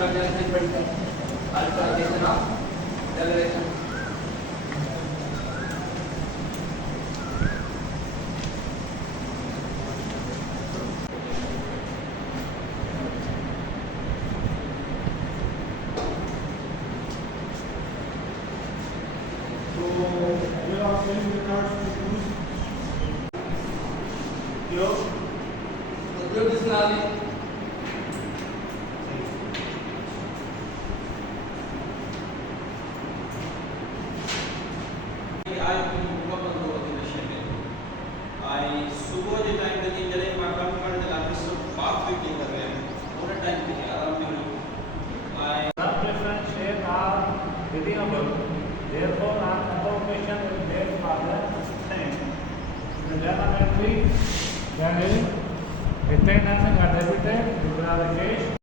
Alteration of acceleration. So you are saying the cards to use your Include this knowledge. आज भूकंप बंद होती Russia में आई सुबह के टाइम पे दिन जले माकाम करने लाते सब बात भी की कर रहे हैं पूरे टाइम पे आराम में आई differentiate are redeemable. Therefore, an appropriation is made for the same. The elementary, then is retained and debited, regular cash.